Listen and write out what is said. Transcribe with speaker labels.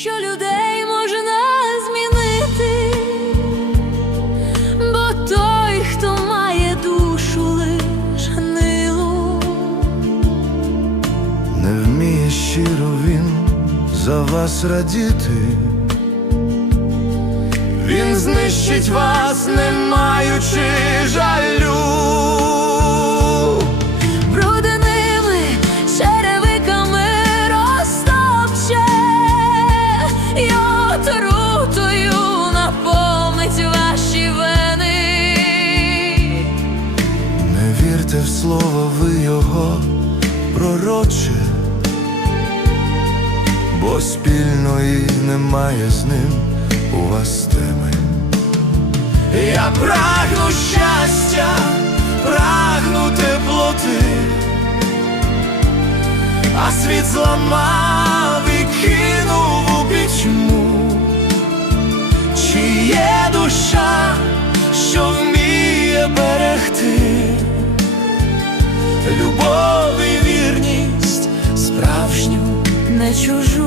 Speaker 1: що людей можна змінити, бо той, хто має душу лиш гнилу.
Speaker 2: Не вміє щиро він за вас радіти. Він знищить вас, не маючи жалю.
Speaker 1: Й отрутою наповнить ваші вени.
Speaker 2: Не вірте в слово ви його пророче, бо спільної немає з ним у вас теми. Я прагну щастя, прагну теплоти, а світ зламав душа, що вміє берегти любов і вірність справжню?
Speaker 1: не чужу.